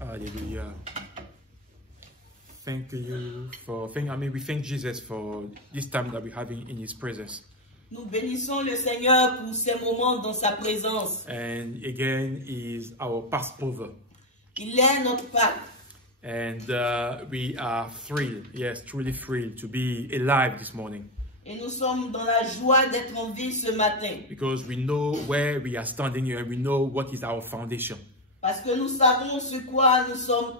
Hallelujah. Thank you for, we thank Jesus for this time that we're having in His presence. Nous bénissons le Seigneur pour ces moments dans sa présence. And again, He is our Passover. Il est notre Pâque. And we are thrilled, yes, truly thrilled to be alive this morning. Et nous sommes dans la joie d'être en vie ce matin. Because we know where we are standing here and we know what is our foundation. Parce que nous savons sur quoi nous sommes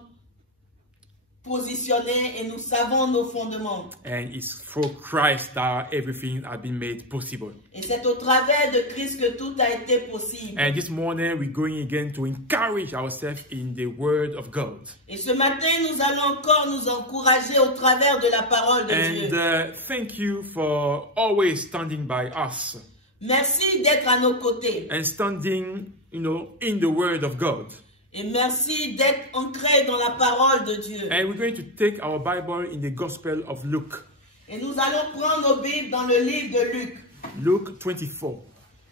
positionnés et nous savons nos fondements. And it's through Christ that everything has been made possible. Et c'est au travers de Christ que tout a été possible. And this morning we're going again to encourage ourselves in the Word of God. Et ce matin nous allons encore nous encourager au travers de la parole de Dieu. And thank you for always standing by us. Merci d'être à nos côtés. And standing, in the Word of God. Et merci d'être ancré dans la parole de Dieu. And we're going to take our Bible in the Gospel of Luke. Et nous allons prendre nos Bibles dans le livre de Luc. Luke 24.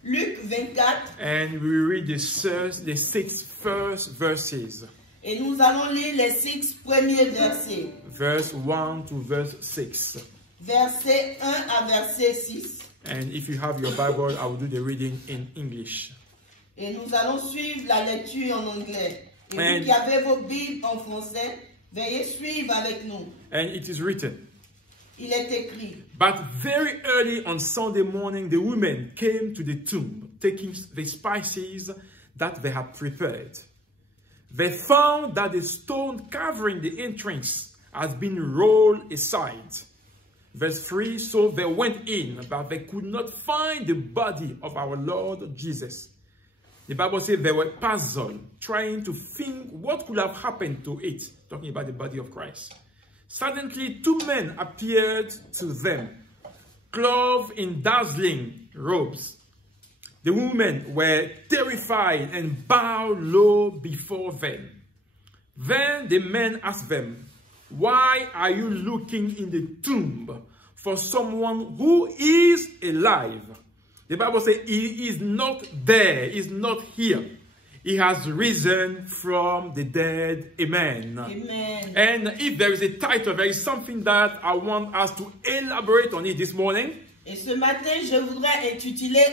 Luc 24. And we read the 6 first verses. Et nous allons lire les 6 premiers versets. Verse 1 to verse 6. Verset 1 à verset 6. And if you have your Bible, I will do the reading in English. Et nous allons suivre la lecture en anglais. Et And vous qui avez vos Bibles en français, veuillez suivre avec nous. And it is written. Il est écrit. But very early on Sunday morning, the women came to the tomb, taking the spices that they had prepared. They found that the stone covering the entrance had been rolled aside. Verse 3, so they went in, but they could not find the body of our Lord Jesus. The Bible says they were puzzled, trying to think what could have happened to it, talking about the body of Christ. Suddenly, 2 men appeared to them, clothed in dazzling robes. The women were terrified and bowed low before them. Then the men asked them, why are you looking in the tomb for someone who is alive? The Bible says he is not there, he is not here. He has risen from the dead. Amen. Amen. And if there is a title, there is something that I want us to elaborate on it this morning. Et ce matin, je voudrais intituler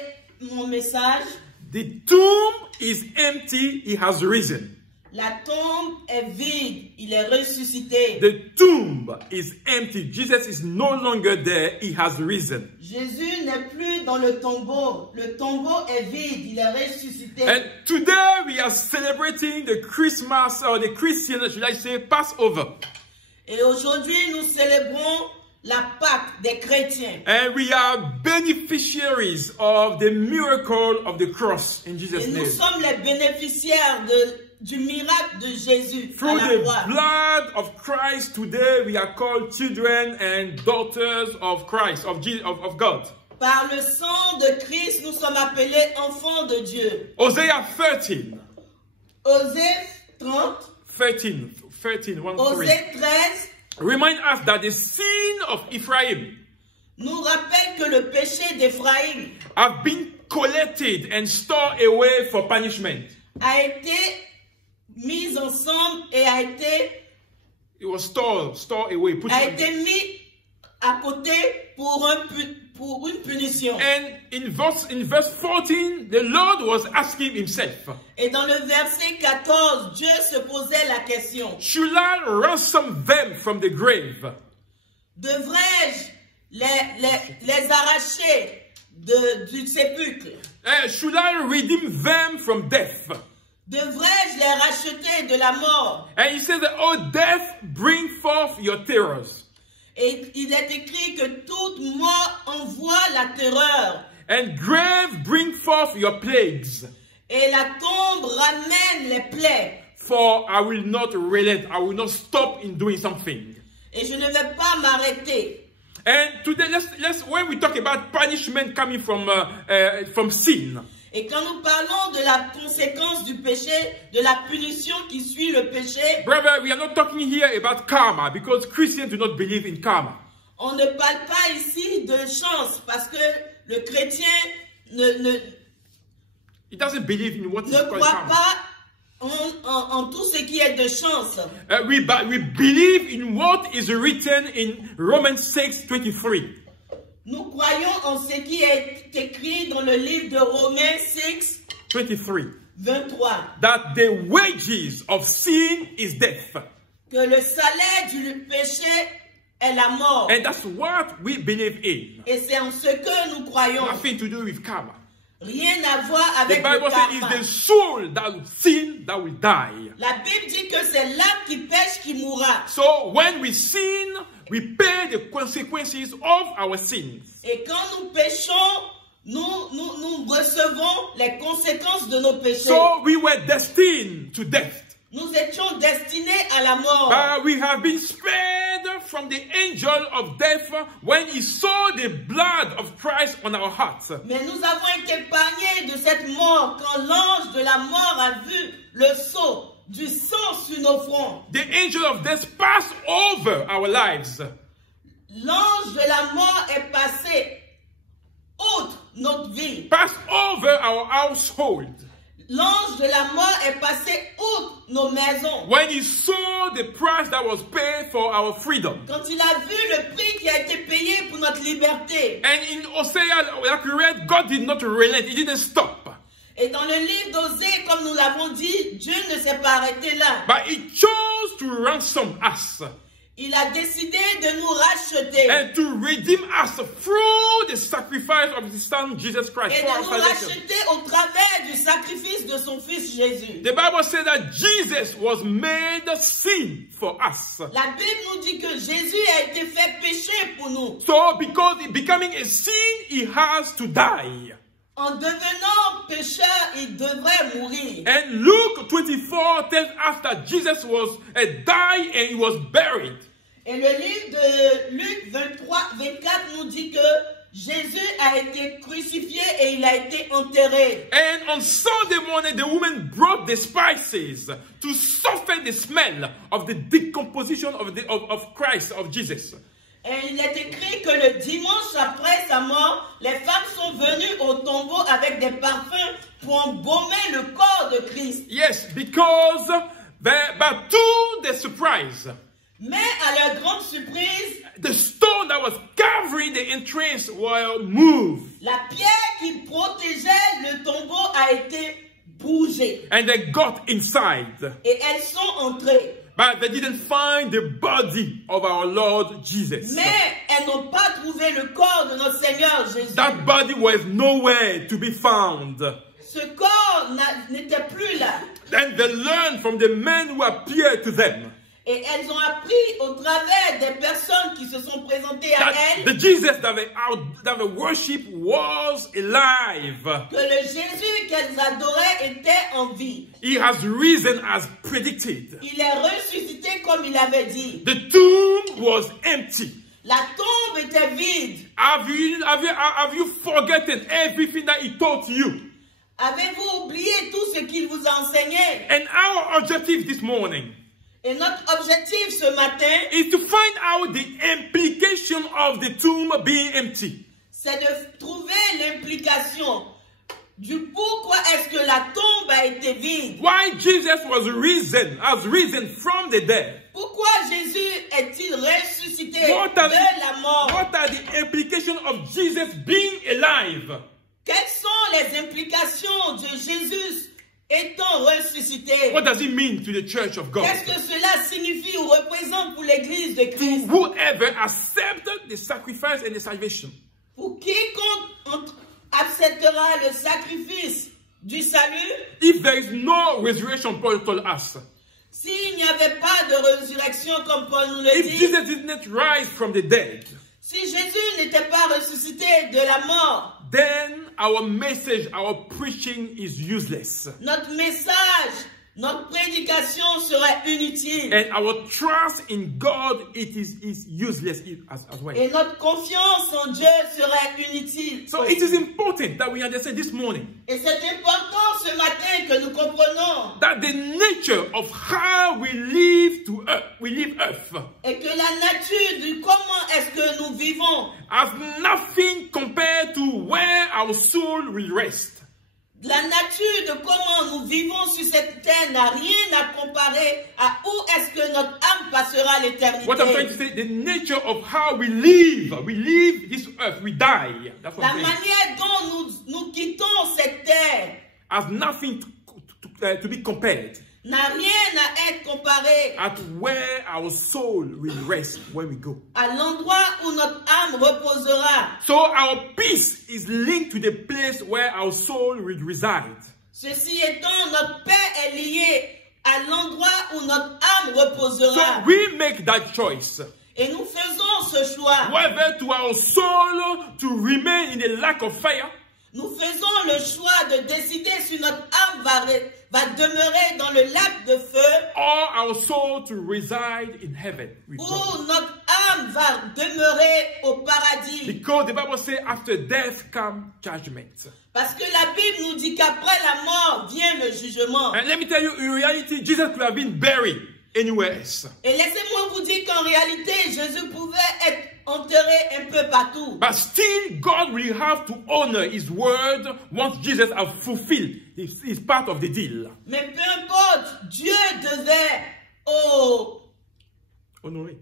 mon message. The tomb is empty, he has risen. La tombe est vide, il est ressuscité. The tomb is empty. Jesus is no longer there, he has risen. Jésus n'est plus dans le tombeau est vide, il est ressuscité. And today we are celebrating the Christmas, or the Christian, should I say, Passover. Et aujourd'hui, nous célébrons la Pâque des chrétiens. And we are beneficiaries of the miracle of the cross in Jesus' Et nous name. sommes les bénéficiaires du miracle de Jésus Through à la the croix. blood of Christ, today we are called children and daughters of Christ, of God. Par le sang de Christ, nous sommes appelés enfants de Dieu. Hosea 13. Osée 30. 13, 1, 3. Osée 13. Remind us that the sin of Ephraim Nous rappelle que le péché d'Éphraïm have been collected and stored away for punishment. a été mis ensemble et a été stored away. mis à côté pour une punition. And in verse 14, the Lord was asking himself, Et dans le verset 14, Dieu se posait la question. should I ransom them from the grave? Devrais-je les arracher du sépulcre? Should I redeem them from death? Devrais-je les racheter de la mort? And he says, oh, death, bring forth your terrors. Et il est écrit que toute mort envoie la terreur. And grave, bring forth your plagues. Et la tombe ramène les plaies. For I will not relent, I will not stop in doing something. Et je ne vais pas m'arrêter. And today, when we talk about punishment coming from sin, Et quand nous parlons de la conséquence du péché, de la punition qui suit le péché, brother, we are not talking here about karma because Christians do not believe in karma. on ne parle pas ici de chance parce que le chrétien ne He doesn't believe in what is ne called croit karma. pas en tout ce qui est ait de chance. We believe in what is written in Romans 6:23. Nous croyons en ce qui est écrit dans le livre de Romains 6, 23. That the wages of sin is death. Que le salaire du péché est la mort. And that's what we believe in. Et c'est en ce que nous croyons. Nothing to do with karma. Rien à voir The avec Bible le says karma. it's the soul that will sin that will die. La Bible dit que c'est l'âme qui pêche qui mourra. So when we sin, we pay the consequences of our sins. Et quand nous péchons, nous recevons les conséquences de nos péchés. So we were destined to death. Nous étions destinés à la mort. But we have been spared from the angel of death when he saw the blood of Christ on our hearts. Mais nous avons été épargnés de cette mort quand l'ange de la mort a vu le sceau du sang sur nos fronts. The angel of death passed over our lives. L'ange de la mort est passé outre notre vie. Passed over our household. L'ange de la mort est passé outre nos maisons. When he saw the price that was paid for our freedom. Quand il a vu le prix qui a été payé pour notre liberté. And in Hosea, like we read, God did not relent. He didn't stop. Et dans le livre d'Osée, comme nous l'avons dit, Dieu ne s'est pas arrêté là. But he chose to ransom us. Il a décidé de nous racheter. And to redeem us through the sacrifice of his son Jesus Christ. Et For de our nous salvation. racheter au travers du sacrifice de son fils Jésus. The Bible says that Jesus was made sin for us. La Bible nous dit que Jésus a été fait péché pour nous. So because in becoming a sin, he has to die. En devenant pécheur, il devrait mourir. And Luke 24 tells us that Jesus was died and he was buried. Et le livre de Luc 24 nous dit que Jésus a été crucifié et il a été enterré. And on Sunday morning, the woman brought the spices to soften the smell of the decomposition of Christ, of Jesus. Et il est écrit que le dimanche après sa mort, les femmes sont venues au tombeau avec des parfums pour embaumer le corps de Christ. Yes, because but to the surprise, Mais à leur grande surprise, the stone that was covering the entrance was moved. la pierre qui protégeait le tombeau a été bougée. And they got inside. Et elles sont entrées. But they didn't find the body of our Lord Jesus. Mais elles n'ont pas trouvé le corps de notre Seigneur Jésus. That body was nowhere to be found. Ce corps n'était plus là. Then they learned from the men who appeared to them Et elles ont appris au travers des personnes qui se sont présentées à that elles the Jesus that they worship was alive. que le Jésus qu'elles adoraient était en vie. He has risen as predicted. Il est ressuscité comme il avait dit. The tomb was empty. La tombe était vide. Have you forgotten everything that he taught you? Avez-vous oublié tout ce qu'il vous a enseigné? And our objective this morning Et notre objectif ce matin, is to find out the implication of the tomb being empty. c'est de trouver l'implication du pourquoi est-ce que la tombe a été vide. Why Jesus has risen from the dead. Pourquoi Jésus est-il ressuscité What are de la mort? What are the implications of Jesus being alive? Quelles sont les implications de Jésus étant ressuscité? What does it mean to the church of God? Qu'est-ce que cela signifie ou représente pour l'Église de To Christ? whoever accepted the sacrifice and the salvation. Pour quiconque acceptera le sacrifice du salut, If there is no resurrection, Paul told us. s'il n'y avait pas de résurrection comme Paul nous le If dit, Jesus did not rise from the dead, si Jésus n'était pas ressuscité de la mort, then our message, our preaching is useless. notre message, notre prédication serait inutile. And our trust in God, it is useless as well. Et notre confiance en Dieu serait inutile. So it is important that we understand this morning Et c'est important ce matin que nous comprenons that the nature of how we live earth et que la nature du comment est-ce que nous vivons has nothing compared to where our soul will rest. La nature de comment nous vivons sur cette terre n'a rien à comparer à où est-ce que notre âme passera l'éternité. What I'm trying to say, the nature of how we live this earth, we die. That's what La I'm saying. manière dont nous quittons cette terre Has nothing to be compared n'a rien à être comparé at where our soul will rest when we go. à l'endroit où notre âme reposera. So our peace is linked to the place where our soul will reside. Ceci étant, notre paix est liée à l'endroit où notre âme So reposera. we make that choice. Et nous faisons ce choix. Whether to our soul to remain in the lack of fire, Nous faisons le choix de décider si notre âme va demeurer dans le lac de feu or our soul to reside in heaven with God. ou notre âme va demeurer au paradis. Because the Bible says after death comes judgment. Parce que la Bible nous dit qu'après la mort vient le jugement. And let me tell you, in reality, Jesus could have been buried anywhere else. Et laissez-moi vous dire qu'en réalité, Jésus pouvait être enterré un peu partout. But still, God will have to honor His word once Jesus has fulfilled his part of the deal. Mais peu importe, Dieu devait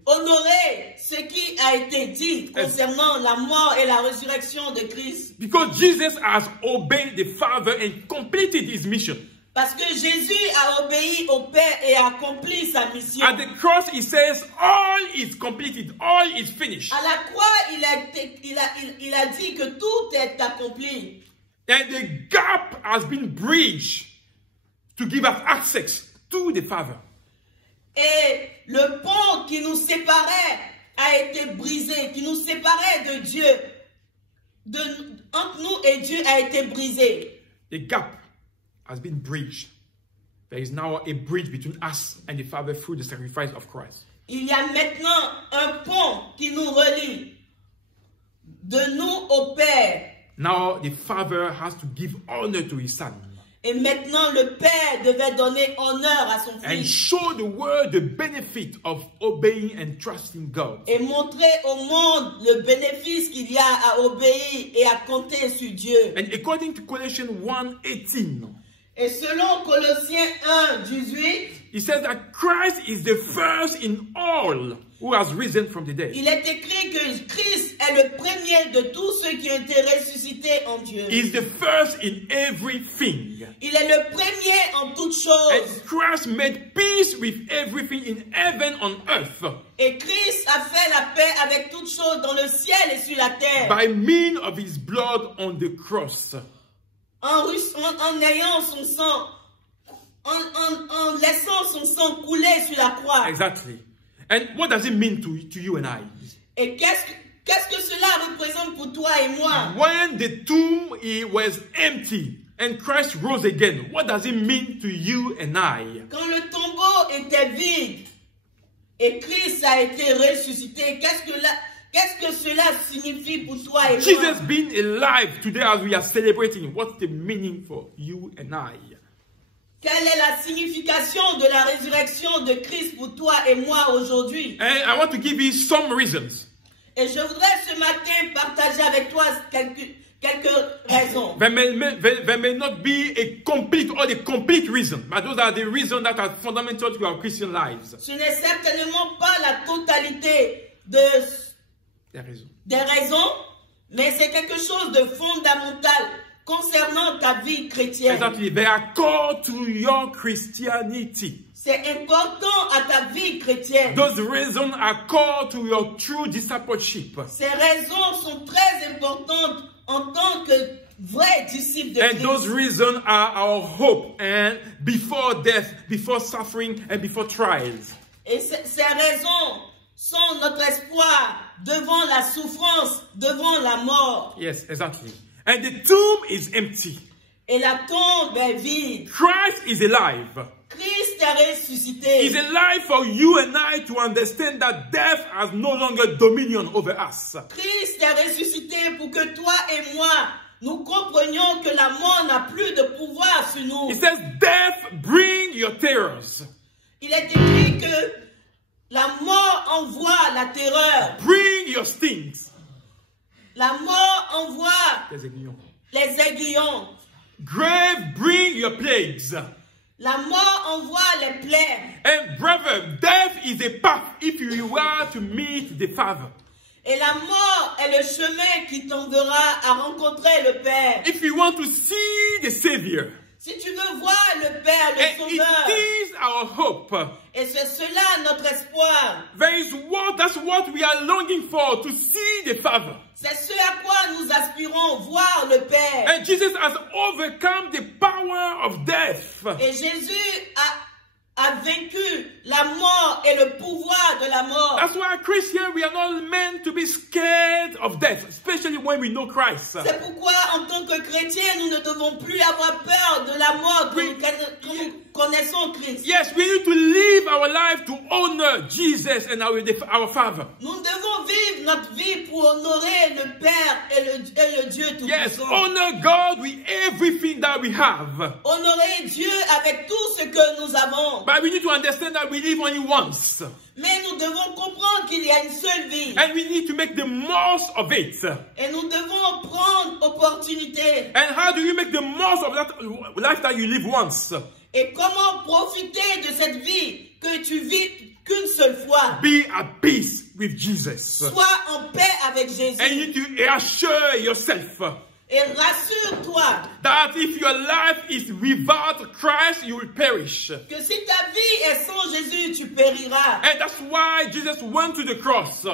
honorer ce qui a été dit concernant la mort et la résurrection de Christ. Because Jesus has obeyed the Father and completed His mission. Parce que Jésus a obéi au Père et a accompli sa mission. At the cross, He says, all is completed, all is finished. À la croix, il a dit que tout est accompli. And the gap has been bridged to give us access to the Father. Et le pont qui nous séparait a été brisé, qui nous séparait de Dieu. Entre nous et Dieu a été brisé. The gap has been bridged. There is now a bridge between us and the Father through the sacrifice of Christ. Il y a maintenant un pont qui nous relie de nous au Père. Now the Father has to give honor to His Son. Et maintenant le Père devait donner honneur à son And Fils. show the world the benefit of obeying and trusting God. Et montrer au monde le bénéfice qu'il y a à obéir et à compter sur Dieu. And according to Colossians 1:18, Et selon Colossiens 1:18, it says that Christ is the first in all who has risen from the dead. il est écrit que Christ est le premier de tous ceux qui ont été ressuscités en Dieu. He is the first in everything. Il est le premier en toutes choses. And Christ made peace with everything in heaven on earth Et Christ a fait la paix avec toutes choses dans le ciel et sur la terre. by means of His blood on the cross. En ayant son sang, en laissant son sang couler sur la croix. Exactly. And what does it mean to you and I? Et qu'est-ce que cela représente pour toi et moi? When the tomb was empty and Christ rose again, what does it mean to you and I? Quand le tombeau était vide et Christ a été ressuscité, qu'est-ce que cela signifie pour toi et moi? Jesus being alive today as we are celebrating, what's the meaning for you and I? Quelle est la signification de la résurrection de Christ pour toi et moi aujourd'hui? And I want to give you some reasons. Et je voudrais ce matin partager avec toi quelques raisons. There may not be a complete or the complete reason, but those are the reasons that are fundamental to our Christian lives. Ce n'est certainement pas la totalité des raisons, mais c'est quelque chose de fondamental concernant ta vie chrétienne. Exactly. They are called to your Christianity. C'est important à ta vie chrétienne. Those reasons are called to your true discipleship. Ces raisons sont très importantes en tant que vrai disciple de And Christ. those reasons are our hope and before death, before suffering, and before trials. Et ces raisons sont notre espoir devant la souffrance, devant la mort. Yes, exactly. And the tomb is empty. Et la tombe est vide. Christ is alive. Christ est ressuscité. He's alive for you and I to understand that death has no longer dominion over us. Christ est ressuscité pour que toi et moi, nous comprenions que la mort n'a plus de pouvoir sur nous. It says, death, bring your terrors. Il est écrit que la mort envoie la terreur. Bring your stings. La mort envoie Les aiguillons. les aiguillons. grave bring your plagues. La mort envoie les plaies. And brother, death is a path if you are to meet the Father. Et la mort est le chemin qui t'emmènera à rencontrer le Père. If you want to see the Savior, si tu veux voir le Père, le Sauveur, it is our hope. Et c'est cela notre espoir. That's what we are longing for, to see the Father. C'est ce à quoi nous aspirons, voir le Père. And Jesus has overcome the power of death. Et Jésus a vaincu la mort et le pouvoir de la mort. That's why Christians, we are not meant to be scared of death, especially when we know Christ. C'est pourquoi, en tant que chrétiens, nous ne devons plus avoir peur de la mort quand nous connaissons Christ. Yes, we need to live our life to honor Jesus and our Father. Nous devons vivre notre vie pour honorer le Père et le Dieu tout-puissant. Yes, honor God with everything that we have. Honorer Dieu avec tout ce que nous avons. But we need to understand that we live only once. Mais nous devons comprendre qu'il y a une seule vie. And we need to make the most of it. Et nous devons prendre opportunité. And how do you make the most of that life that you live once? Et comment profiter de cette vie que tu vis qu'une seule fois? Be at peace with Jesus. Sois en paix avec Jésus. And you need to assure yourself et rassure-toi that if your life is without Christ, you will perish. Que si ta vie est sans Jésus, tu périras. And that's why Jesus went to the cross.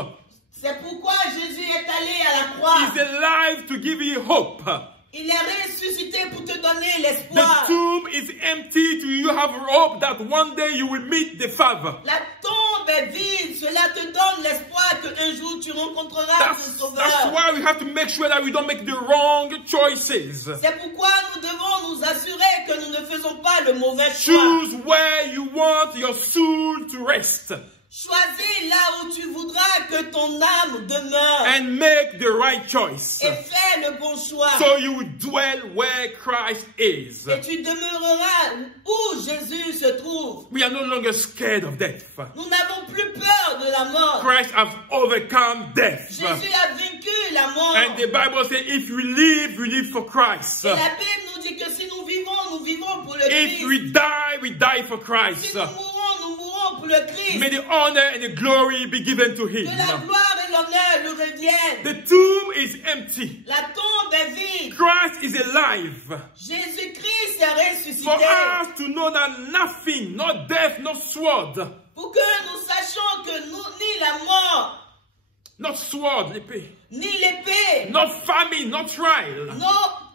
C'est pourquoi Jésus est allé à la croix. He's alive to give you hope. Il est ressuscité pour te donner The l'espoir. tomb is empty. You have hope that one day you will meet the Father. La tombe est vide. Cela te donne l'espoir qu'un jour tu rencontreras ton Sauveur. That's why we have to make sure that we don't make the wrong choices. C'est pourquoi nous devons nous assurer que nous ne faisons pas le mauvais choix. Choose where you want your soul to rest. Choisis là où tu voudras que ton âme demeure. And make the right choice. Et fais le bon choix. So you will dwell where Christ is. Et tu demeureras où Jésus se trouve. We are no longer scared of death. Nous n'avons plus peur de la mort. Christ has overcome death. Jésus a vaincu la mort. And the Bible says if we live for Christ. Et la Bible nous dit que si nous vivons pour le Christ. If we die for Christ. Si nous mourons pour le Christ. May the honor and the glory be given to him. Que la gloire et l'honneur lui reviennent. The tomb is empty. La tombe est vide. Christ is alive. Jésus-Christ est ressuscité. For us to know that nothing, not death, not sword. Pour que nous sachions que ni la mort, not sword, l'épée, ni l'épée, not famine, not trial,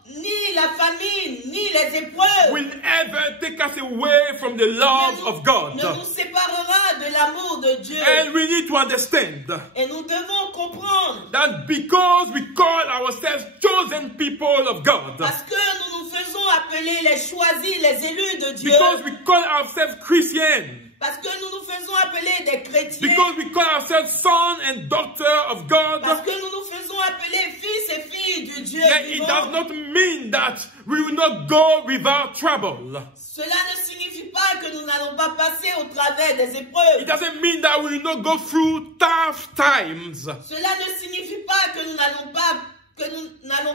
ni la famine, ni les épreuves will ever take us away from the love of God. Ne nous séparera de l'amour de Dieu. And we need to understand et nous devons comprendre that because we call ourselves chosen people of God, parce que nous nous faisons appeler les choisis, les élus de Dieu, because we call ourselves Christians, parce que nous nous faisons appeler des chrétiens, because we call ourselves son and daughter of God, parce que nous nous faisons appeler fils et filles du Dieu it does not mean that we will not go without trouble. Cela ne signifie pas que nous n'allons pas passer au travers des épreuves. It doesn't mean that we will not go through tough times. Cela ne signifie pas que nous n'allons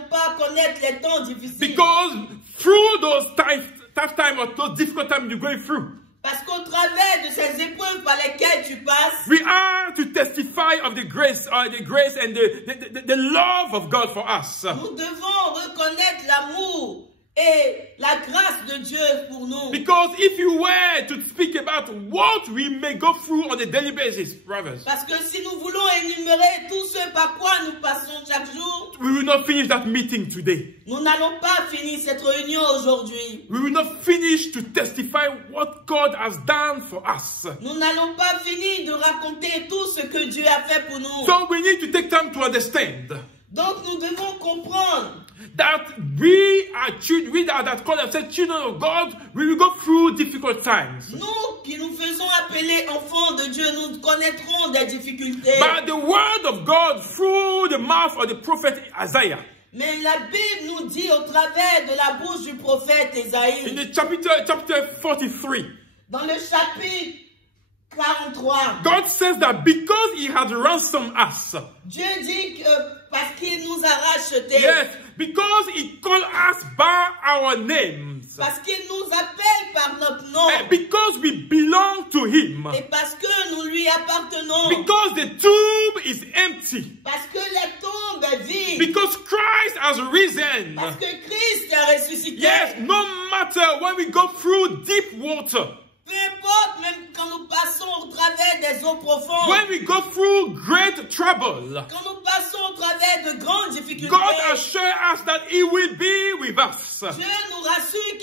pas connaître les temps difficiles. Because through those tough times or those difficult times you're going through, parce qu'au travers de ces épreuves par lesquelles tu passes, we are to testify of the grace and the love of God for us. Nous devons reconnaître l'amour et la grâce de Dieu pour nous. Because if you were to speak about what we may go through on a daily basis, brothers, parce que si nous voulons énumérer tout ce par quoi nous passons chaque jour, we will not finish that meeting today. Nous n'allons pas finir cette réunion aujourd'hui. We will not finish to testify what God has done for us. Nous n'allons pas finir de raconter tout ce que Dieu a fait pour nous. So we need to take time to understand. Donc nous devons comprendre that we that call ourselves children of God, we will go through difficult times. Nous qui nous faisons appeler enfants de Dieu, nous connaîtrons des difficultés. But the word of God through the mouth of the prophet Isaiah. Mais la Bible nous dit au travers de la bouche du prophète Isaïe. In the chapter 43. Dans le chapitre 43. God says that because he had ransomed us. Dieu dit que parce qu'il nous a rachetés. Yes, Because he called us by our names. Parce qu'il nous appelle par notre nom. And because we belong to him. Et parce que nous lui appartenons. Because the tomb is empty. Parce que la tombe est vide. Because Christ has risen. Parce que Christ est ressuscité. Yes, no matter when we go through deep water. Peu importe, même quand nous passons au travers des eaux profondes. When we go through great trouble. Quand nous passons au travers de grandes difficultés. God assures us that he will be with us. Dieu nous rassure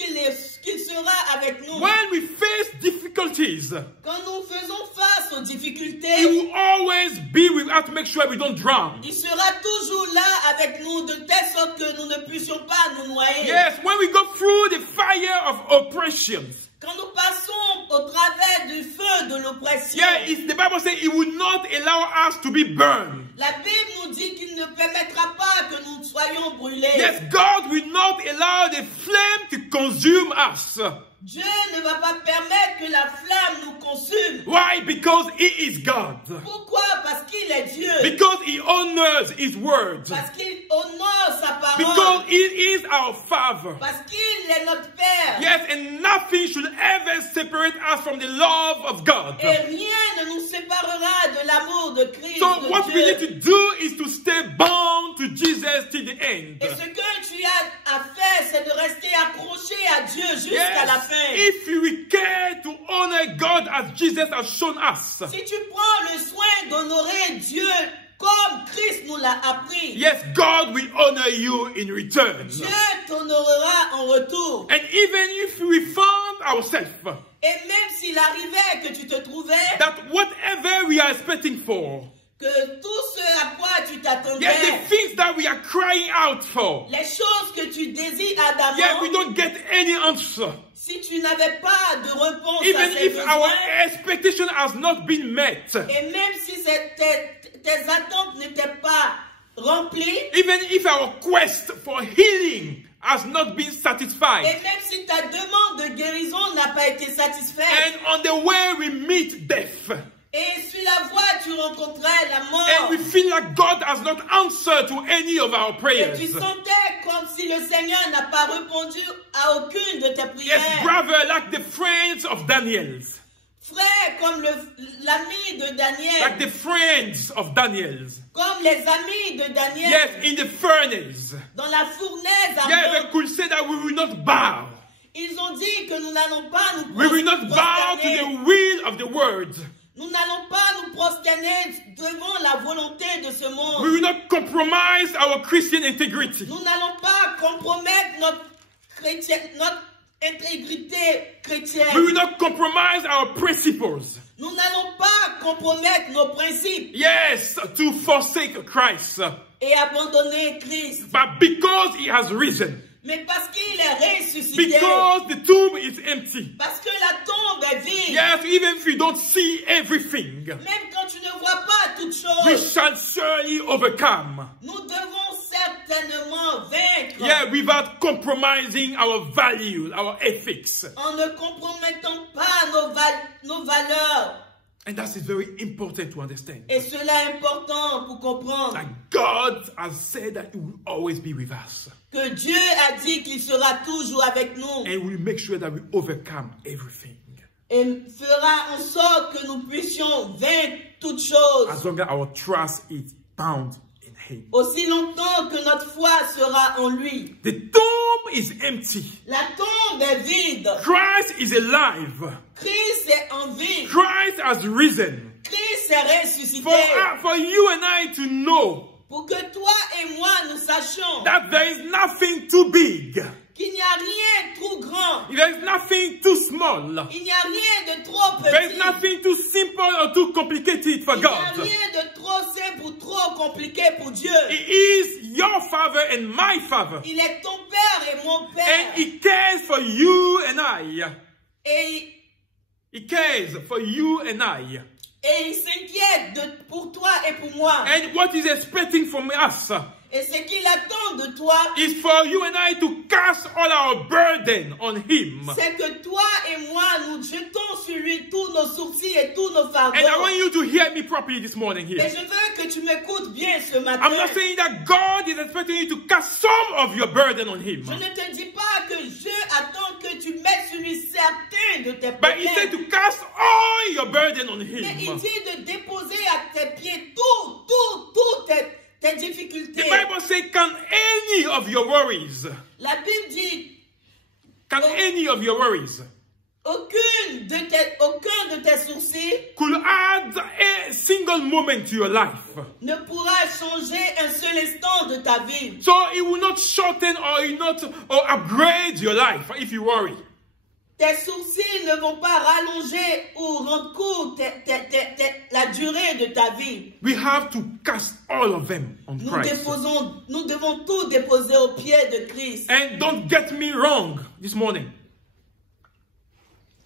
qu'il sera avec nous. When we face difficulties. Quand nous faisons face aux difficultés. He will always be with us to make sure we don't drown. Il sera toujours là avec nous de telle sorte que nous ne puissions pas nous noyer. Yes, when we go through the fire of oppressions. Quand nous passons au travers du feu de l'oppression. Yeah, the Bible says he will not allow us to be burned. La Bible nous dit qu'il ne permettra pas que nous soyons brûlés. Yes, God will not allow the flame to consume us. Dieu ne va pas permettre que la flamme nous consume. Why? Because he is God. Pourquoi? Parce qu'il est Dieu. Because he honors his word. Parce qu'il honore sa parole. Because he is our Father. Parce qu'il est notre Père. Yes, and nothing should ever separate us from the love of God. Et rien ne nous séparera de l'amour de Christ. So what we need to do is to stay bound to Jesus till the end. Et ce que tu as à faire, c'est de rester accroché à Dieu jusqu'à la fin. If we care to honor God as Jesus has shown us. Si tu prends le soin d'honorer Dieu comme Christ nous l'a appris. Yes, God will honor you in return. Dieu t'honorera en retour. And even if we found ourselves. Et même s'il arrivait que tu te trouvais. That whatever we are expecting for. Que tout ce à quoi tu t'attendais. Yeah, the things that we are crying out for. Les choses que tu désires ardemment. Yeah, we don't get any answer. Si tu n'avais pas de réponse even à ces if besoins, our expectation has not been met. Et même si tes attentes n'étaient pas remplies. Even if our quest for healing has not been satisfied. Et même si ta demande de guérison n'a pas été satisfaite. And on the way we meet death. Et sur la voie, tu rencontrais la mort. And we feel like God has not answered to any of our prayers. Et tu sentais comme si le Seigneur n'a pas répondu à aucune de tes prières. Yes, brother, like the friends of Daniel. Frère, comme l'ami de Daniel. Like the friends of Daniel. Comme les amis de Daniel. Yes, in the furnace. Dans la fournaise ardente. Yes, they could say that we will not bow. Ils ont dit que nous n'allons pas nous prosterner. We will not bow to the will of the word. Nous n'allons pas nous prosterner devant la volonté de ce monde. We will not compromise our Christian integrity. Nous n'allons pas compromettre notre intégrité chrétienne. We will not compromise our principles. Nous n'allons pas compromettre nos principes. Yes, to forsake Christ. Et abandonner Christ. But because he has risen. Mais parce qu'il est ressuscité. Because the tomb is empty. Parce que la tombe est vide. Yes, even if we don't see everything. Même quand tu ne vois pas toutes choses. We shall surely overcome. Nous devons certainement vaincre. Yeah, without compromising our values, our ethics. En ne compromettant pas nos valeurs. And that is very important to understand. Et cela est important pour comprendre. That God has said that He will always be with us. Que Dieu a dit qu'il sera toujours avec nous. And will make sure that we overcome everything. Et fera en sorte que nous puissions vaincre toutes choses. As long as our trust is bound in Him. Aussi longtemps que notre foi sera en lui. The tomb is empty. La tombe est vide. Christ is alive. Christ est en vie. Christ has risen. Christ est ressuscité. For you and I to know. Pour que toi et moi nous sachions. That there is nothing too big. Qu'il n'y a rien trop grand. There is nothing too small. Il n'y a rien de trop petit. There is nothing too simple or too complicated for God. Il n'y a rien de trop simple ou trop compliqué pour Dieu. He is your Father and my Father. Il est ton Père et mon Père. And He cares for you and I. Et He cares for you and I. Et il s'inquiète pour toi et pour moi. And what He's expecting from us. Et ce qu'il attend de toi, is for you and I to cast all our burden on him. C'est que toi et moi, nous jetons sur lui tous nos sourcils et tous nos fardeaux. And I want you to hear me properly this morning here. Et je veux que tu m'écoutes bien ce matin. I'm not saying that God is expecting you to cast some of your burden on him. Je ne te dis pas que Dieu attend que tu mettes sur lui certains de tes But he said problèmes. to cast all your burden on Mais il him. dit de déposer à tes pieds toutes tes difficultés. The Bible says, can any of your worries, La Bible dit, can any of your worries, aucun de tes sourcils could add a single moment to your life. ne pourra changer un seul instant de ta vie. So it will not shorten or upgrade your life if you worry. Tes sourcils ne vont pas rallonger ou rendre court la durée de ta vie. We have to cast all of them on Christ. Nous devons tout déposer aux pieds de Christ. And don't get me wrong this morning.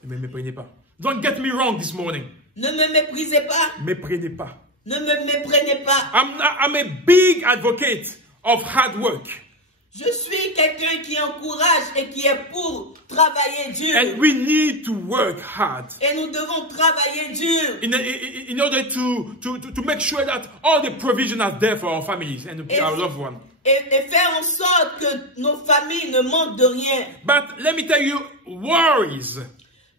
Ne me méprenez pas. Don't get me wrong this morning. Ne me méprisez pas. Méprenez pas. Ne me méprenez pas. I'm a big advocate of hard work. Je suis quelqu'un qui encourage et qui est pour travailler dur. And we need to work hard. Et nous devons travailler dur. In order to make sure that all the provision are there for our families and our loved ones. Et faire en sorte que nos familles ne manquent de rien. But let me tell you, worries.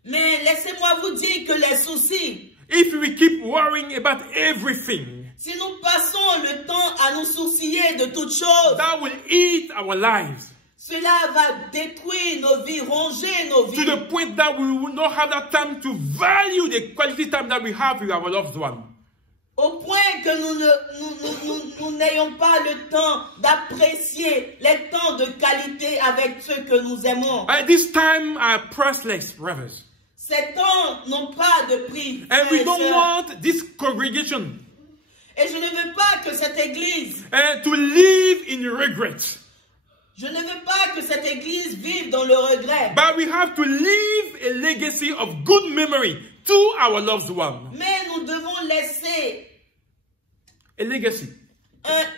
Mais laissez-moi vous dire que les soucis, if we keep worrying about everything, si nous passons le temps à nous soucier de toutes choses, that will eat our lives. Cela va détruire nos vies, ronger nos vies. To the point that we will not have that time to value the quality time that we have with our loved one. Au point que nous n'ayons pas le temps d'apprécier les temps de qualité avec ceux que nous aimons. This time are priceless, brothers. Ces temps n'ont pas de prix. And we don't want this congregation et je ne veux pas que cette église to live in regret. Je ne veux pas que cette église vive dans le regret. But we have to leave a legacy of good memory to our loved one. Mais nous devons laisser a legacy.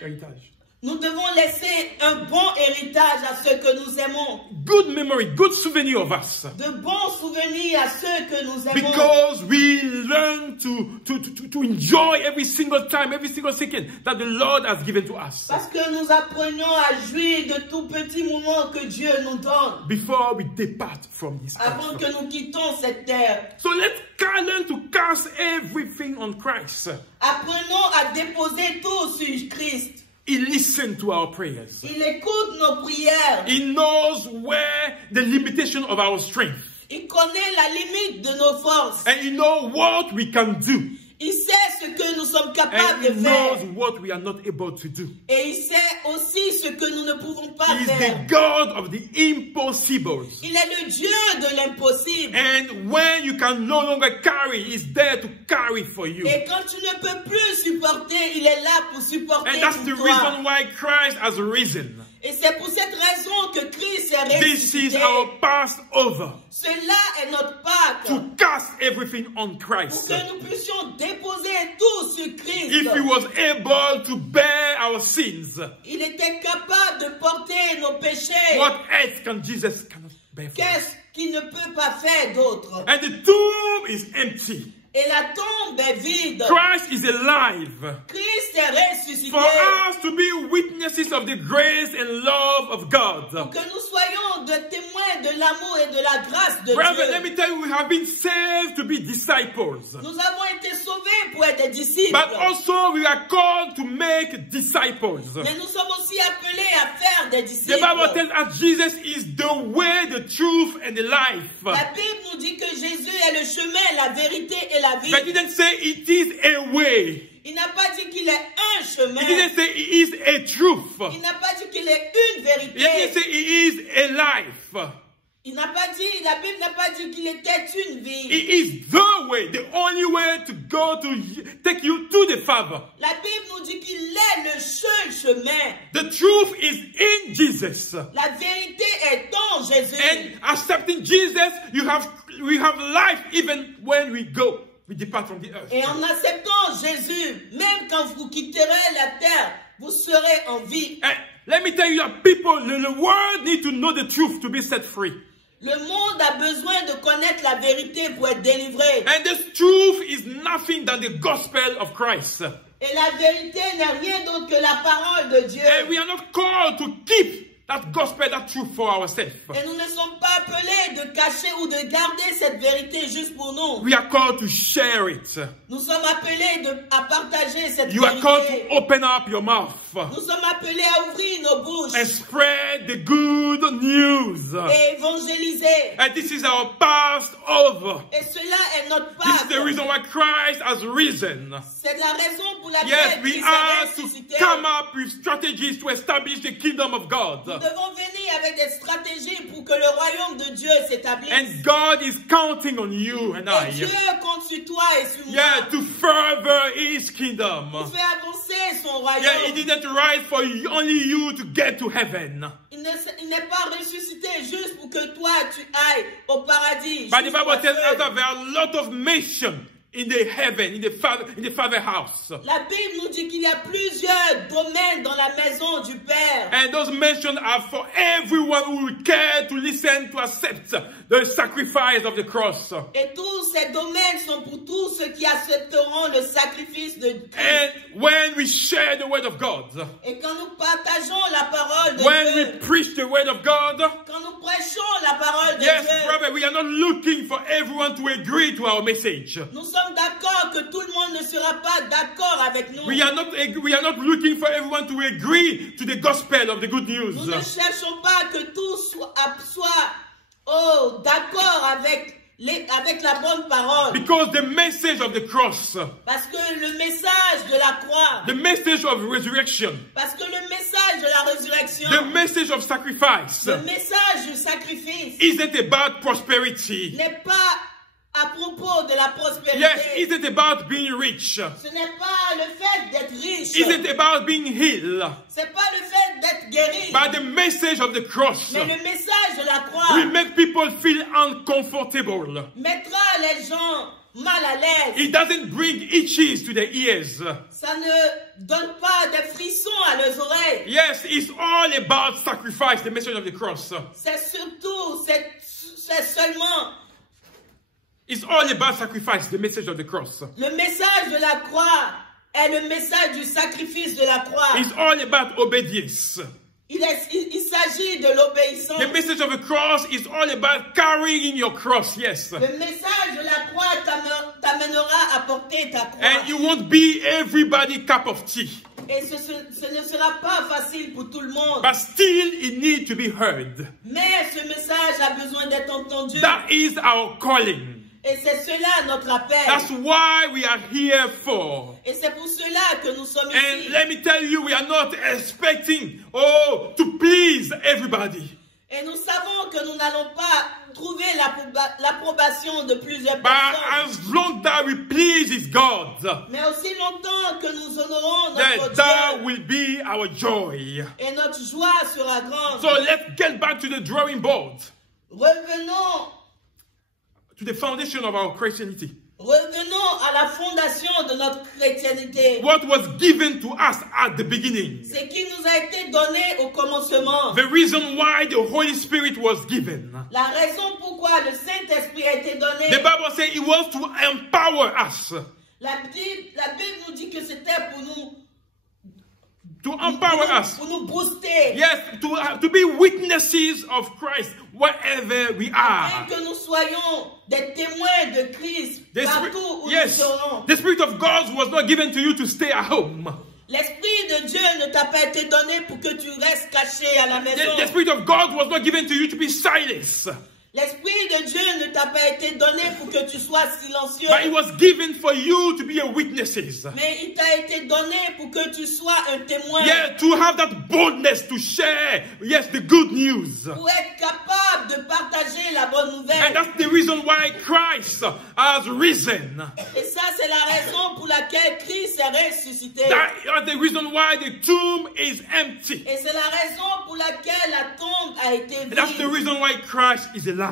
Héritage. Nous devons laisser un bon héritage à ceux que nous aimons. Good memory, good souvenir of us. De bons souvenirs à ceux que nous aimons. Because we learn to enjoy every single time, every single second that the Lord has given to us. Parce que nous apprenons à jouir de tout petit moment que Dieu nous donne. Before we depart from this earth. Avant que nous quittons cette terre. So let's learn to cast everything on Christ. Apprenons à déposer tout sur Christ. He listens to our prayers. Il écoute nos prières. He knows where the limitation of our strength. Il connaît la limite de nos forces. And he knows what we can do. Il sait ce que nous sommes capables And he de faire. knows what we are not able to do. Et il sait aussi ce que nous ne pouvons pas He is faire. the God of the impossibles. Il est le Dieu de l'impossible. And when you can no longer carry, he's there to carry for you. Et quand tu ne peux plus supporter, il est là pour supporter And that's pour the toi. reason why Christ has risen. Et c'est pour cette raison que Christ est This is ressuscité. our Passover. Cela est notre Pâque. To cast everything on Pour Christ. que nous puissions déposer tout sur Christ. If he was able to bear our sins, Il était capable de porter nos péchés. what else can Jesus cannot bear for us? Qu'est-ce qu'il ne peut pas faire d'autre? And the tomb is empty. Et la tombe est vide. Christ is alive. Christ est ressuscité. For us to be witnesses of the grace and love of God. Pour que nous soyons de témoins de l'amour et de la grâce de Brother, Dieu. let me tell you, we have been saved to be disciples. Nous avons été sauvés pour être des disciples. But also we are called to make disciples. Mais nous sommes aussi appelés à faire des The disciples. Bible tells us Jesus is the way, the truth, and the life. La Bible nous dit que Jésus est le chemin, la vérité et la vie. But he didn't say it is a way. Il n'a pas dit qu'il est un chemin. He didn't say it is a truth. Il n'a pas dit qu'il est une He didn't vérité. say it is a life. Il n'a pas dit, la Bible n'a pas dit qu'il était une vie. It is the way, the only way to go to take you to the Father. La Bible nous dit qu'il est le seul chemin. The truth is in Jesus. La vérité est en Jésus. And accepting Jesus, we have life even when we depart from the earth. Et en acceptant Jésus, même quand vous quitterez la terre, vous serez en vie. And let me tell you that people, the world need to know the truth to be set free. Le monde a besoin de connaître la vérité pour être délivré. And this truth is nothing than the gospel of Christ. Et la vérité n'est rien d'autre que la parole de Dieu. And we are not called to keep that gospel, that truth for ourselves. Et nous ne sommes pas appelés de cacher ou de garder cette vérité juste pour nous. We are called to share it. Nous sommes appelés à partager cette You are called vérité. to open up your mouth Nous sommes appelés à ouvrir nos bouches and spread the good news. et évangéliser. And this is our Passover. Et cela est notre This is the part. reason why Christ has risen. C'est la raison pour Yes, laquelle we Christ are a to ressuscité. come up with strategies to establish the kingdom of God. Nous devons venir avec des stratégies pour que le royaume de Dieu s'établisse. And God is counting on you and Et I. Dieu compte sur toi et sur moi Yeah, to further His kingdom. pour faire avancer son Yeah, He royaume. didn't rise for only you to get to heaven. Il n'est pas ressuscité juste pour que toi tu ailles au paradis. But the juste Bible pour tells us seul. that there are a lot of mention in the heaven, in the Father house. La Bible nous dit qu'il y a plusieurs domaines dans la maison du Père. And those mentions are for everyone who will care to listen, to accept the sacrifice of the cross. Et tous ces domaines sont pour tous ceux qui accepteront le sacrifice de Christ. And when we share the word of God, Et quand nous partageons la parole de when we Dieu, preach the word of God, quand nous prêchons la parole de yes, Dieu, brother, we are not looking for everyone to agree to our message. nous sommes d'accord que tout le monde ne sera pas d'accord avec nous. We are not looking for everyone to agree to the gospel of the good news. Nous ne cherchons pas que tous soient d'accord avec la bonne parole. Because the message of the cross, Parce que le message de la croix, the message of resurrection, parce que le message de la résurrection, the message of sacrifice le message du sacrifice isn't about prosperity. n'est pas à propos de la prospérité. Yes, isn't about being rich. Ce n'est pas le fait d'être riche. Isn't about being healed. C'est pas le fait d'être guéri. But the message of the cross Mais le message de la croix will make people feel uncomfortable. mettra les gens mal à l'aise. It doesn't bring itches to their ears. Ça ne donne pas des frissons à leurs oreilles. Yes, it's all about sacrifice, the message of the cross. C'est surtout, c'est seulement It's all about sacrifice, the message of the cross. le message de la croix est le message du sacrifice de la croix. It's all about obedience. Il s'agit de l'obéissance. The message of the cross is all about carrying your cross, yes. Le message de la croix t'amènera à porter ta croix. And you won't be everybody's cup of tea. Et ce ne sera pas facile pour tout le monde. But still, it needs to be heard. Mais ce message a besoin d'être entendu. That is our calling. Et c'est cela notre appel. That's why we are here for. Et c'est pour cela que nous sommes And ici. let me tell you, we are not expecting, to please everybody. Et nous savons que nous n'allons pas trouver l'approbation de plusieurs But personnes. as long that we please God, Mais aussi longtemps que nous honorons that notre Dieu. will be our joy. Et notre joie sera grande. So let's get back to the drawing board, Revenons to the foundation of our Christianity. Revenons à la fondation de notre chrétienté. What was given to us at the beginning. Ce qui nous a été donné au commencement. The reason why the Holy Spirit was given. La raison pourquoi le Saint-Esprit a été donné. The Bible says it was to empower us. La Bible nous dit que c'était pour nous. To empower us. Pour nous booster. Yes, to be witnesses of Christ wherever we are. Afin que nous soyons des témoins de Christ partout où nous serons. The Spirit of God was not given to you to stay at home. L'Esprit de Dieu ne t'a pas été donné pour que tu restes caché à la maison. The Spirit of God was not given to you to be silent. L'Esprit de Dieu ne t'a pas été donné pour que tu sois silencieux. But it was given for you to be a witnesses. Mais il t'a été donné pour que tu sois un témoin. Yeah, to have that boldness to share, yes, the good news. Pour être capable de partager la bonne And nouvelle. that's the reason why Christ has risen. Et ça, c'est la raison pour laquelle Christ est ressuscité. That's the reason why the tomb is empty. Et c'est la raison pour laquelle la tombe a été And that's the vide. reason why Christ is alive.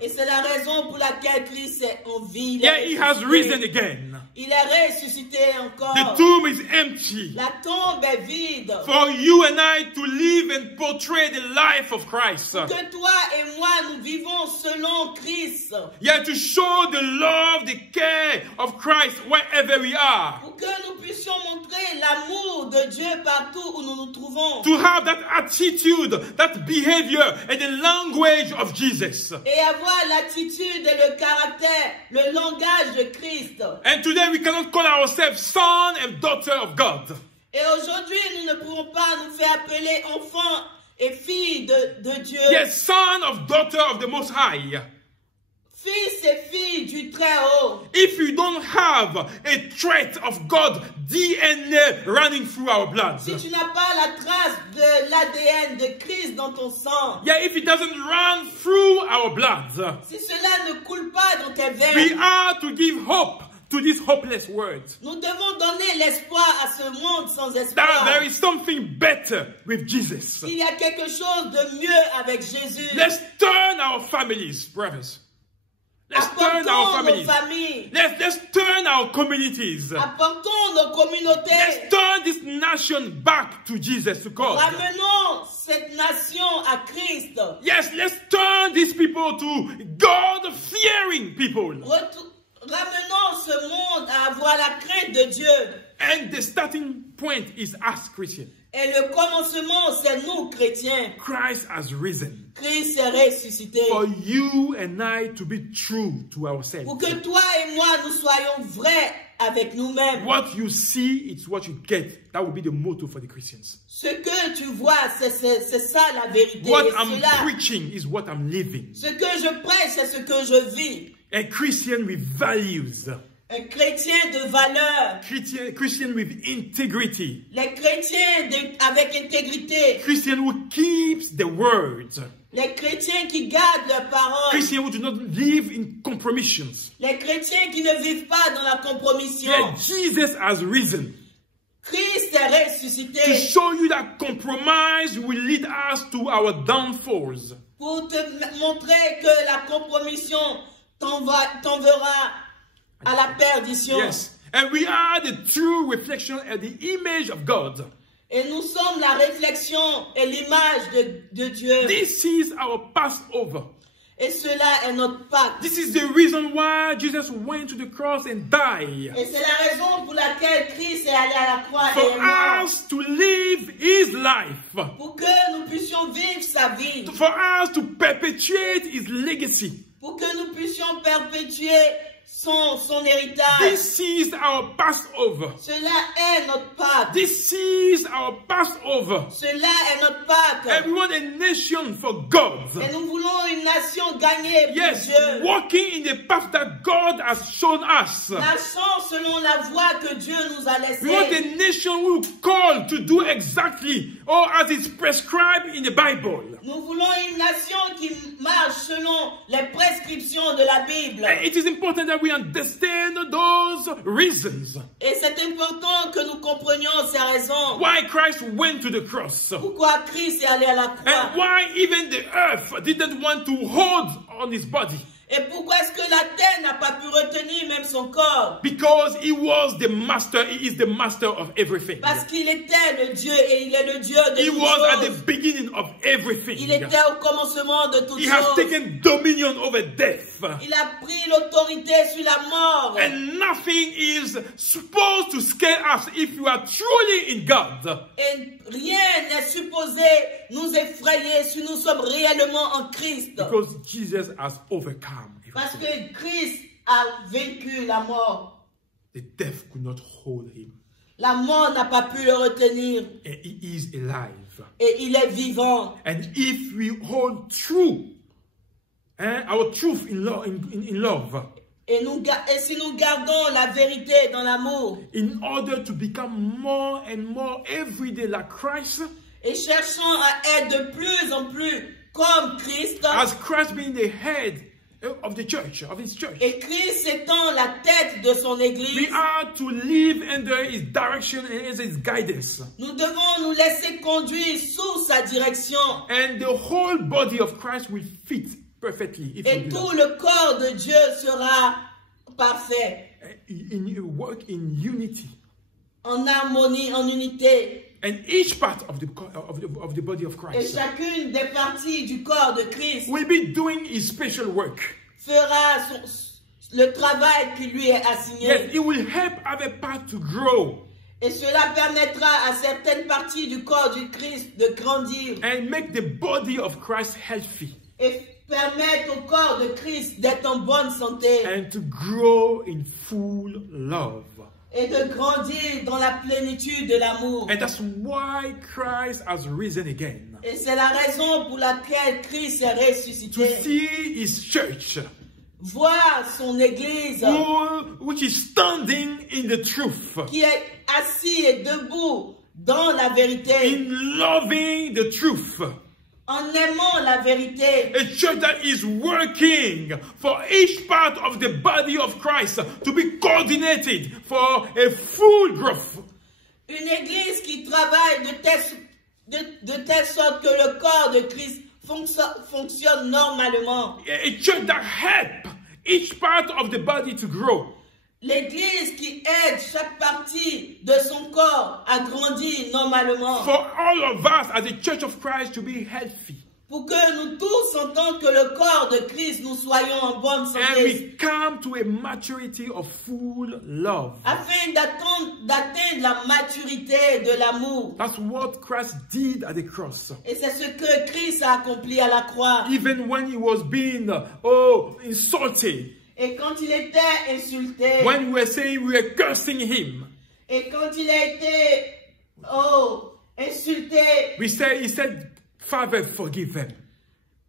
Et c'est la raison pour laquelle Christ est en vie. Yeah, he has risen again. Il est ressuscité encore. The tomb is empty. La tombe est vide. For you and I to live and portray the life of Christ. Pour que toi et moi, nous vivons selon Christ. Yeah, to show the love, the care of Christ wherever we are. Pour que nous puissions montrer l'amour de Dieu partout où nous nous trouvons. To have that attitude, that behavior and the language of Jesus. Et avoir l'attitude et le caractère, le langage de Christ. And today we cannot call ourselves son and daughter of God. Et aujourd'hui, nous ne pouvons pas nous faire appeler enfants et filles de Dieu. Yes, son of daughter of the Most High. Fils et filles du Très-Haut. If you don't have a trait of God DNA running through our blood. Si tu n'as pas la trace de l'ADN de Christ dans ton sang. Yeah, if it doesn't run through our blood. Si cela ne coule pas dans tes veines. We are to give hope to this hopeless world. Nous devons donner l'espoir à ce monde sans espoir. That there is something better with Jesus. Il y a quelque chose de mieux avec Jésus. Let's turn our families, brothers. Let's turn our families. Let's turn our communities. Apportons nos communautés. Let's turn this nation back to Jesus, to God. Ramenons cette nation à Christ. Yes, let's turn these people to God-fearing people. Ramenons ce monde à avoir la crainte de Dieu. And the starting point is us, Christians. Et le commencement, c'est nous, chrétiens. Christ has risen. Christ est ressuscité. For you and I to be true to ourselves. Pour que toi et moi, nous soyons vrais avec nous-mêmes. What you see, it's what you get. That will be the motto for the Christians. Ce que tu vois, c'est ça la vérité. What I'm preaching is what I'm living. Ce que je prêche, c'est ce que je vis. A Christian with values. Un chrétien de valeur. Christian with integrity. Les chrétiens avec intégrité. Christian who keeps the word. Les chrétiens qui gardent leur parole. Christians who do not live in compromissions. Les chrétiens qui ne vivent pas dans la compromission. Yeah, Jesus has risen. Christ est ressuscité. To show you that compromise will lead us to our downfalls. Pour te montrer que la compromission t'enverra à la perdition. Yes, and we are the true reflection and the image of God. Et nous sommes la réflexion et l'image de Dieu. This is our Passover. Et cela est notre Pâque. This is the reason why Jesus went to the cross and died. Et c'est la raison pour laquelle Christ est allé à la croix et est For mort. us to live His life. Pour que nous puissions vivre sa vie. For us to perpetuate His legacy. Pour que nous puissions perpétuer son héritage. This is our Passover. Cela est notre Pâque. This is our Passover. Cela est notre Pâque. And we want a nation for God. Et nous voulons une nation gagnée pour Yes, Dieu. walking in the path that God has shown us. Marchons selon la voie que Dieu nous a laissée. We want a nation who is called to do exactly or as it's prescribed in the Bible. Nous voulons une nation qui marche selon les prescriptions de la Bible. And it is important that we understand those reasons. Et c'est important que nous comprenions ces raisons. Why Christ went to the cross. Pourquoi Christ est allé à la croix. And why even the earth didn't want to hold on his body. Et pourquoi est-ce que la terre n'a pas pu retenir même son corps? Because he was the master, he is the master of everything. Parce qu'il était le Dieu et il est le Dieu de He toutes was choses. at the beginning of everything. Il était au commencement de toutes He has choses. taken dominion over death. Il a pris l'autorité sur la mort. And nothing is supposed to scare us if you are truly in God. Et rien n'est supposé nous effrayer si nous sommes réellement en Christ. Because Jesus has overcome Parce everything. que Christ a vaincu la mort. The death could not hold him. La mort n'a pas pu le retenir. And he is alive. Et il est vivant. And if we hold true, our truth in love, Et si nous gardons la vérité dans l'amour. in order to become more and more every day like Christ, Et cherchons à être de plus en plus comme Christ. as Christ being the head of the church, of his church. Et Christ étant la tête de son église. We are to live under his direction and his guidance. Nous devons nous laisser conduire sous sa direction. And the whole body of Christ will fit perfectly if Et you do tout that. le corps de Dieu sera parfait. work in unity. En harmonie, en unité. And each part of the body of Et Christ chacune des parties du corps de Christ will be doing his special work. fera le travail qui lui est assigné. Yes, it will help other parts to grow. Et cela permettra à certaines parties du corps du Christ de grandir. And make the body of Christ healthy. Et permettre au corps de Christ d'être en bonne santé. And to grow in full love. Et de grandir dans la plénitude de l'amour. And that's why Christ has risen again. Et c'est la raison pour laquelle Christ est To ressuscité. see his church, Voir son église which is standing in the truth, qui est assis et debout dans la vérité. in loving the truth. En aimant la vérité. A church that is working for each part of the body of Christ to be coordinated for a full growth. Une église qui travaille de telle sorte que le corps de Christ fonctionne normalement. A church that helps each part of the body to grow. L'église qui aide chaque partie de son corps à grandir normalement. For all of us as a church of Christ to be healthy. Pour que nous tous, en tant que le corps de Christ, nous soyons en bonne And santé. we come to a maturity of full love. Afin d'atteindre la maturité de l'amour. That's what Christ did at the cross. Et c'est ce que Christ a accompli à la croix. Even when he was being insulted. Et quand il était insulté. When we were saying we were cursing him. Et quand il a été insulté. He said, Father, forgive them.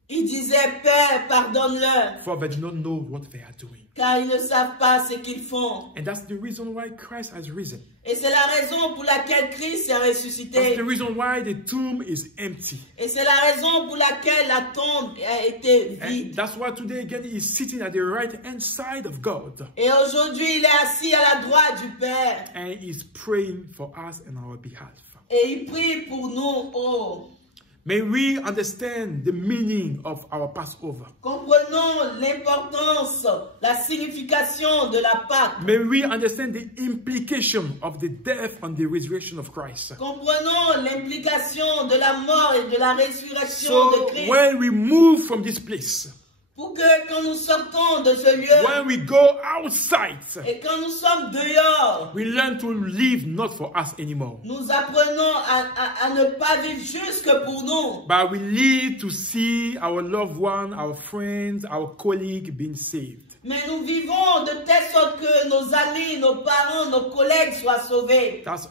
Il disait, Père, pardonne-leur. For they do not know what they are doing. Car ils ne savent pas ce qu'ils font. And that's the reason why Christ has risen. Et c'est la raison pour laquelle Christ est That's ressuscité. the reason why the tomb is empty. Et c'est la raison pour laquelle la tombe a été And vide. that's why today again he is sitting at the right hand side of God. Et aujourd'hui, il est assis à la droite du Père. And he's praying for us on our behalf. Et il prie pour nous. May we understand the meaning of our Passover. Comprenons l'importance, la signification de la Pâque. May we understand the implication of the death and the resurrection of Christ. Comprenons l'implication de la mort et de la résurrection de So Christ. when we move from this place, Pour que quand nous sortons de ce lieu, when we go outside, et quand nous sommes dehors, we learn to live not for us anymore, nous apprenons à ne pas vivre juste que pour nous. but we live to see our loved one, our friends, our colleague being saved. Mais nous vivons de telle sorte que nos amis, nos parents, nos collègues soient sauvés. That's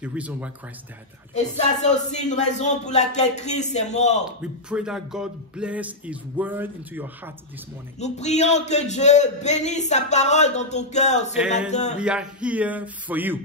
the reason why Christ died. Et ça, c'est aussi une raison pour laquelle Christ est mort. We pray that God bless His word into your heart this morning. Nous prions que Dieu bénisse sa parole dans ton cœur ce matin. And we are here for you.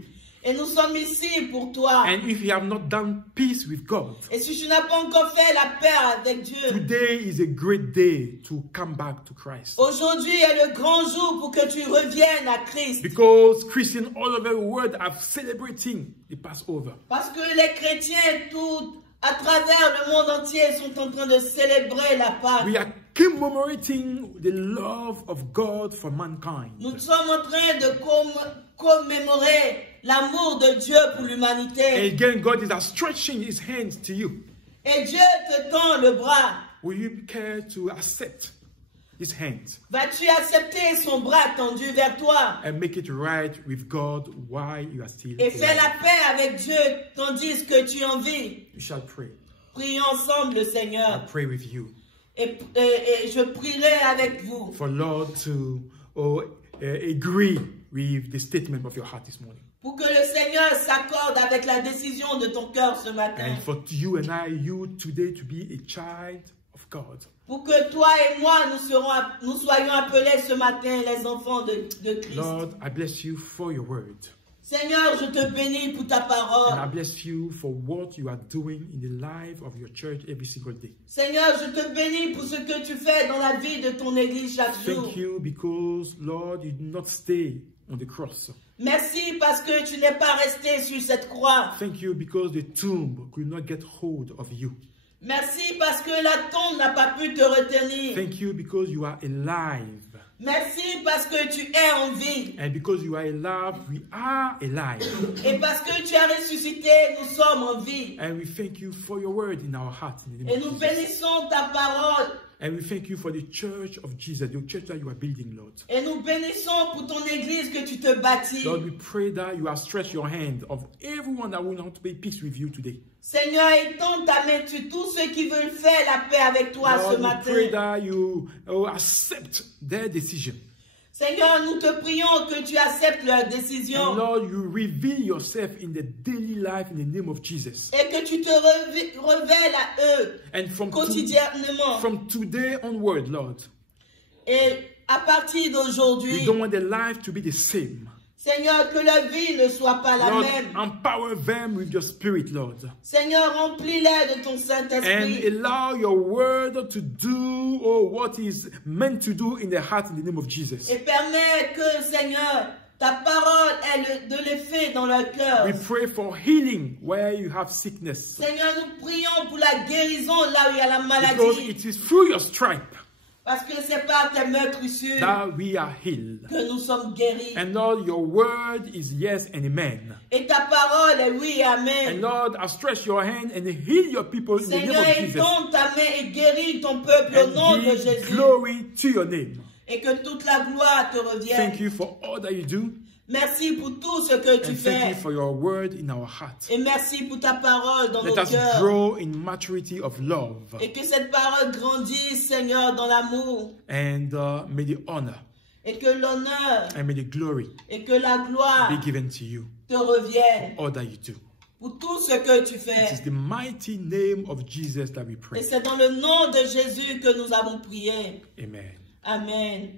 Et nous sommes ici pour toi. And if you have not done peace with God, Et si tu n'as pas encore fait la paix avec Dieu, today is a great day to come back to Christ. aujourd'hui est le grand jour pour que tu reviennes à Christ. Because Christians all over the world are celebrating the Passover. Parce que les chrétiens tout à travers le monde entier sont en train de célébrer la Pâque. We are commemorating the love of God for mankind. Nous sommes en train de commémorer l'amour de Dieu pour And l'humanité. again, God is stretching His hands to you. Et Dieu te tend le bras. Will you care to accept His hands Vas-tu accepter son bras tendu vers toi and make it right with God while you are still et fais alive? la paix avec Dieu tandis que tu en vis? You shall pray. Prions ensemble le I Seigneur. pray with you Et je prierai avec vous. for Lord to agree with the statement of your heart this morning. Pour que le Seigneur s'accorde avec la décision de ton cœur ce matin. And for you and I, you today to be a child of God. Pour que toi et moi, nous soyons appelés ce matin les enfants de Christ. Lord, I bless you for your word. Seigneur, je te bénis pour ta And I parole. bless you for what you are doing in the life of your church every single day. Seigneur, je te bénis pour ce que tu fais dans la vie de ton Église chaque jour. Thank you because, Lord, you did not stay on the cross. Merci parce que tu n'es pas resté sur cette croix. Thank you because the tomb could not get hold of you. Merci parce que la tombe n'a pas pu te retenir. Thank you because you are alive. Merci parce que tu es en vie. And because you are alive, we are alive. Et parce que tu as ressuscité, nous sommes en vie. And we thank you for your word in our heart. Et nous bénissons ta parole. And we thank you for the church of Jesus, the church that you are building, Lord. Et nous bénissons pour ton église que tu te bâtis. Lord, we pray that you have stretched your hand of everyone that will not make peace with you today. Seigneur, étends ta main sur tous ceux qui veulent faire la paix avec toi Lord, ce matin. we pray that you accept their decision. Seigneur, nous te prions que tu acceptes leurs décisions. And Lord, you reveal yourself in the daily life in the name of Jesus. Et que tu te révèles à eux And quotidiennement. From today onward, Lord, et à partir d'aujourd'hui, we don't want their life to be the same. Seigneur, que leur vie ne soit pas la Lord, même. empower them with your spirit, Lord. Seigneur, remplis-les de ton And Saint-Esprit. allow your word to do what is meant to do in their heart in the name of Jesus. Et permets que, Seigneur, ta parole ait de l'effet dans leur cœur. We pray for healing where you have sickness. Seigneur, nous prions pour la guérison là où il y a la Because maladie. it is through your stripe Parce que c'est par tes meurtrissures that we are healed. que nous sommes guéris. And Lord, your word is yes and amen. Et ta parole est oui, amen. And Lord, stretch your hand and heal your people in the name Seigneur, of Jesus. étends ta main et guéris ton peuple au nom And de give Jésus. glory to your name. Et que toute la gloire te revienne. Thank you for all that you do. Merci pour tout ce que tu And thank you fais. for your word in our heart. Et merci pour ta parole dans Let nos us cœurs. grow in maturity of love. Et que cette parole grandisse, Seigneur, dans l'amour. And may the honor Et que l'honneur and may the glory et que la gloire be given to you. te reviennent. All that you do. Pour tout ce que tu It fais. is the mighty name of Jesus that we Et pray. c'est dans le nom de Jésus que nous avons prié. Amen. Amen.